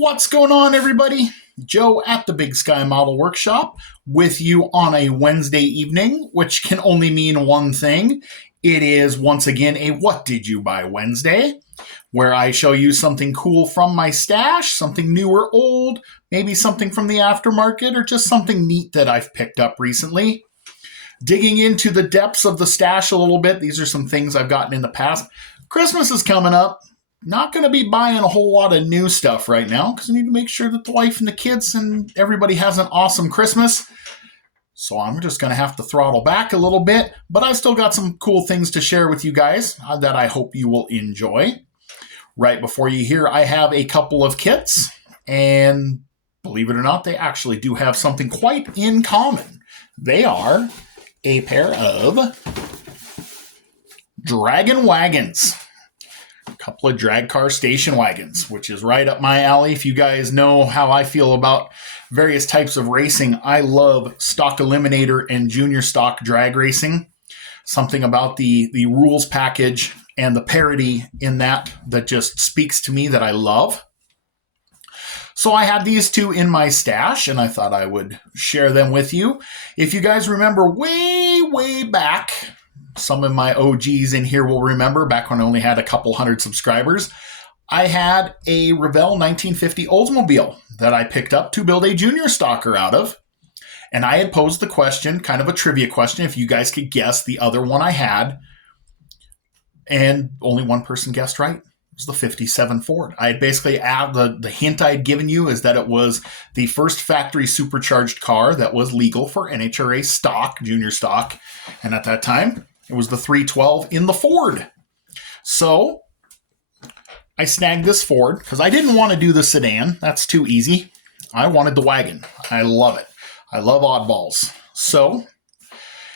What's going on, everybody? Joe at the Big Sky Model Workshop with you on a Wednesday evening, which can only mean one thing. It is once again a What Did You Buy Wednesday, where I show you something cool from my stash, something new or old, maybe something from the aftermarket, or just something neat that I've picked up recently. Digging into the depths of the stash a little bit, these are some things I've gotten in the past. Christmas is coming up. Not going to be buying a whole lot of new stuff right now because I need to make sure that the wife and the kids and everybody has an awesome Christmas. So I'm just going to have to throttle back a little bit, but I've still got some cool things to share with you guys that I hope you will enjoy. Right before you hear, I have a couple of kits, and believe it or not, they actually do have something quite in common. They are a pair of Draggin wagons. Couple of drag car station wagons, which is right up my alley. If you guys know how I feel about various types of racing, I love stock eliminator and junior stock drag racing. Something about the rules package and the parity in that just speaks to me that I love. So I had these two in my stash, and I thought I would share them with you. If you guys remember way back, some of my OGs in here will remember back when I only had a couple hundred subscribers, I had a Revell 1950 Oldsmobile that I picked up to build a junior stalker out of. And I had posed the question, kind of a trivia question, if you guys could guess the other one I had. And only one person guessed right. It was the 57 Ford. I had basically the hint I had given you is that it was the first factory supercharged car that was legal for NHRA stock, junior stock. And at that time, it was the 312 in the Ford. So I snagged this Ford because I didn't want to do the sedan. That's too easy. I wanted the wagon. I love it. I love oddballs. So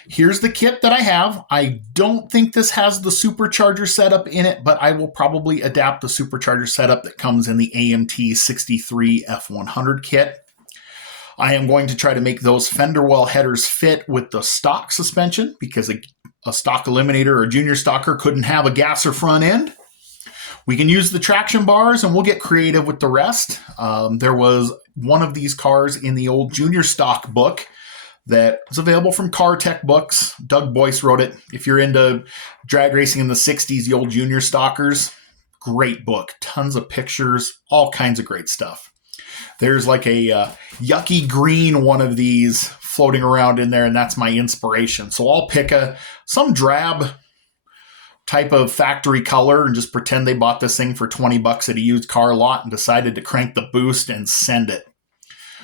here's the kit that I have. I don't think this has the supercharger setup in it, but I will probably adapt the supercharger setup that comes in the AMT 63 F100 kit. I am going to try to make those fender well headers fit with the stock suspension because a stock eliminator or junior stalker couldn't have a gasser front end. We can use the traction bars and we'll get creative with the rest. There was one of these cars in the old junior stock book that was available from Car Tech Books. Doug Boyce wrote it. If you're into drag racing in the 60s, the old junior stalkers, great book. Tons of pictures, all kinds of great stuff. There's like a yucky green one of these floating around in there, and that's my inspiration. So I'll pick some drab type of factory color and just pretend they bought this thing for $20 at a used car lot and decided to crank the boost and send it.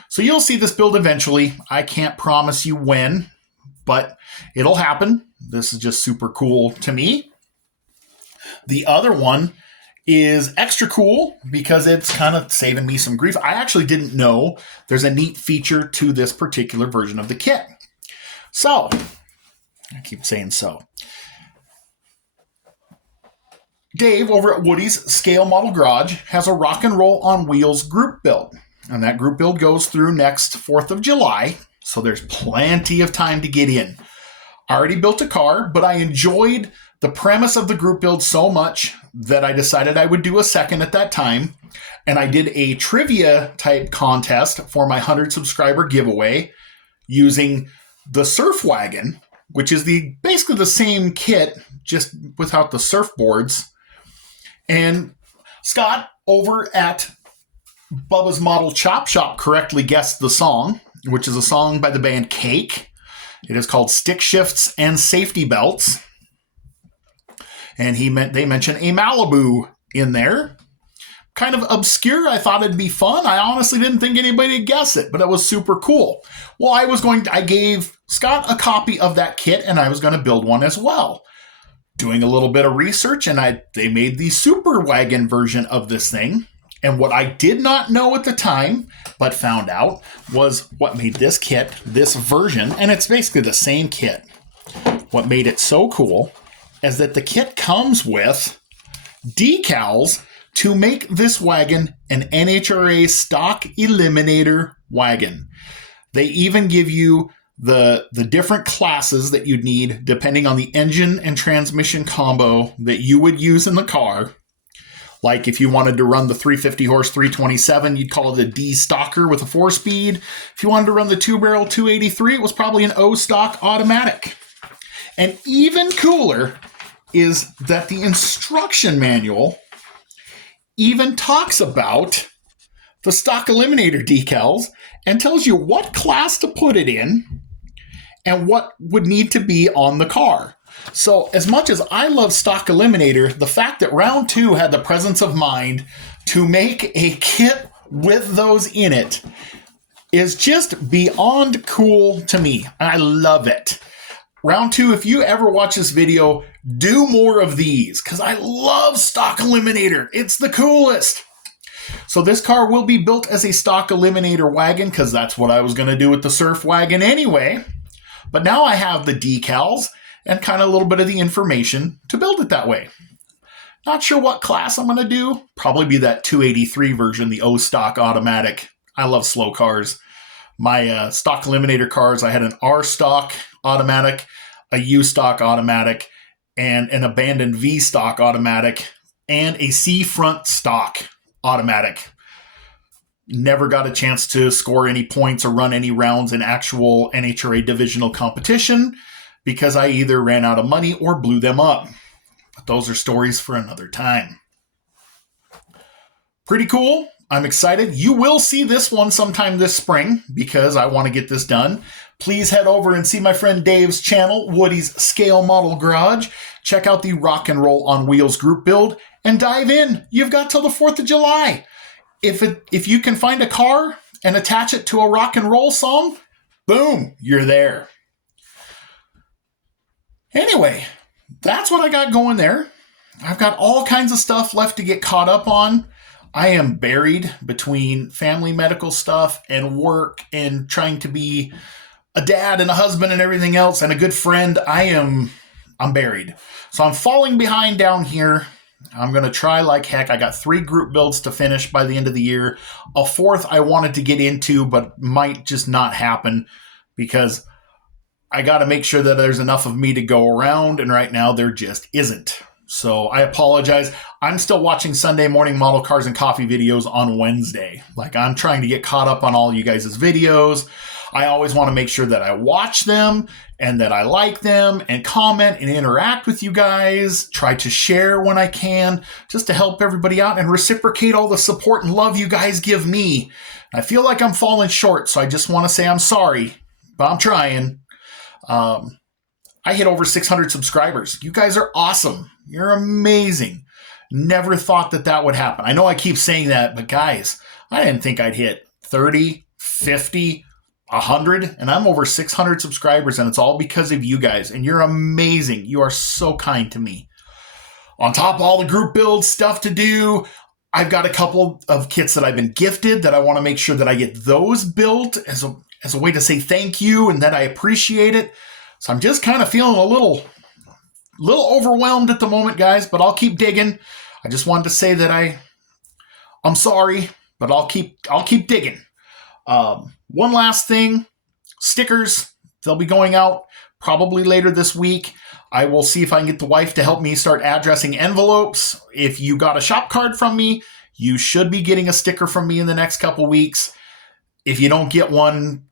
So you'll see this build eventually. I can't promise you when, but it'll happen. This is just super cool to me. The other one is extra cool because it's kind of saving me some grief. I actually didn't know there's a neat feature to this particular version of the kit. So, I keep saying so. Dave over at Woody's Scale Model Garage has a Rock and Roll on Wheels group build. And that group build goes through next 4th of July. So there's plenty of time to get in. I already built a car, but I enjoyed the premise of the group build so much that I decided I would do a second at that time. And I did a trivia type contest for my 100 subscriber giveaway using the Surf Wagon, which is basically the same kit, just without the surfboards. And Scott over at Bubba's Model Chop Shop correctly guessed the song, which is a song by the band Cake. It is called Stick Shifts and Safety Belts. And they mentioned a Malibu in there. Kind of obscure. I thought it'd be fun. I honestly didn't think anybody would guess it, but it was super cool. Well, I gave Scott a copy of that kit, and I was going to build one as well. Doing a little bit of research, and they made the Superwagon version of this thing. And what I did not know at the time, but found out, was what made this kit, this version, and it's basically the same kit. What made it so cool is that the kit comes with decals to make this wagon an NHRA stock eliminator wagon. They even give you the different classes that you'd need depending on the engine and transmission combo that you would use in the car. Like if you wanted to run the 350 horse 327, you'd call it a D stocker with a 4-speed. If you wanted to run the 2-barrel 283, it was probably an O stock automatic. And even cooler is that the instruction manual even talks about the stock eliminator decals and tells you what class to put it in and what would need to be on the car. So as much as I love stock eliminator, the fact that round 2 had the presence of mind to make a kit with those in it is just beyond cool to me. I love it. Round 2, if you ever watch this video, do more of these because I love stock eliminator. It's the coolest. So this car will be built as a stock eliminator wagon because that's what I was going to do with the surf wagon anyway. But now I have the decals and kind of a little bit of the information to build it that way. Not sure what class I'm going to do. Probably be that 283 version, the O stock automatic. I love slow cars. My stock eliminator cars, I had an R stock automatic, a U stock automatic, and an abandoned V stock automatic, and a C front stock automatic. Never got a chance to score any points or run any rounds in actual NHRA divisional competition because I either ran out of money or blew them up. But those are stories for another time. Pretty cool. I'm excited. You will see this one sometime this spring because I want to get this done. Please head over and see my friend Dave's channel, Woody's Scale Model Garage. Check out the Rock and Roll on Wheels group build and dive in. You've got till the 4th of July. If you can find a car and attach it to a rock and roll song, boom, you're there. Anyway, that's what I got going there. I've got all kinds of stuff left to get caught up on. I am buried between family medical stuff and work and trying to be a dad and a husband and everything else and a good friend. I'm buried. So I'm falling behind down here. I'm going to try like heck. I got 3 group builds to finish by the end of the year. A 4th I wanted to get into, but might just not happen because I got to make sure that there's enough of me to go around. And right now there just isn't. So I apologize. I'm still watching Sunday morning model cars and coffee videos on Wednesday. Like I'm trying to get caught up on all you guys' videos. I always want to make sure that I watch them and that I like them and comment and interact with you guys. Try to share when I can just to help everybody out and reciprocate all the support and love you guys give me. I feel like I'm falling short, so I just want to say I'm sorry, but I'm trying. I hit over 600 subscribers. You guys are awesome. You're amazing. Never thought that would happen. I know I keep saying that, but guys, I didn't think I'd hit 30, 50, 100, and I'm over 600 subscribers, and it's all because of you guys, and you're amazing. You are so kind to me. On top of all the group build stuff to do, I've got a couple of kits that I've been gifted that I want to make sure that I get those built as a way to say thank you and that I appreciate it. So I'm just kind of feeling a little overwhelmed at the moment, guys, but I'll keep digging. I just wanted to say that I'm sorry, but I'll keep digging. One last thing, stickers, they'll be going out probably later this week. I will see if I can get the wife to help me start addressing envelopes. If you got a shop card from me, you should be getting a sticker from me in the next couple weeks. If you don't get one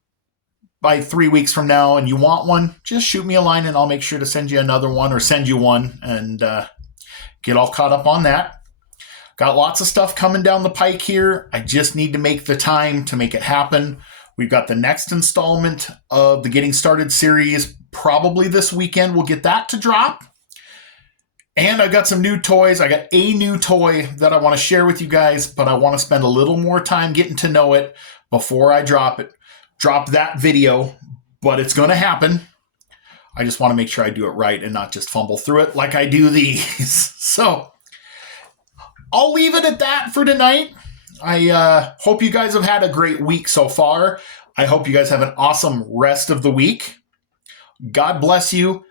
by 3 weeks from now and you want one, just shoot me a line and I'll make sure to send you another one or send you one and get all caught up on that. Got lots of stuff coming down the pike here. I just need to make the time to make it happen. We've got the next installment of the Getting Started series. Probably this weekend we'll get that to drop. And I got some new toys. I got a new toy that I want to share with you guys, but I want to spend a little more time getting to know it before I drop that video, but it's going to happen. I just want to make sure I do it right and not just fumble through it like I do these. So I'll leave it at that for tonight. I hope you guys have had a great week so far. I hope you guys have an awesome rest of the week. God bless you.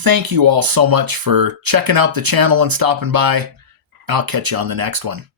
Thank you all so much for checking out the channel and stopping by. I'll catch you on the next one.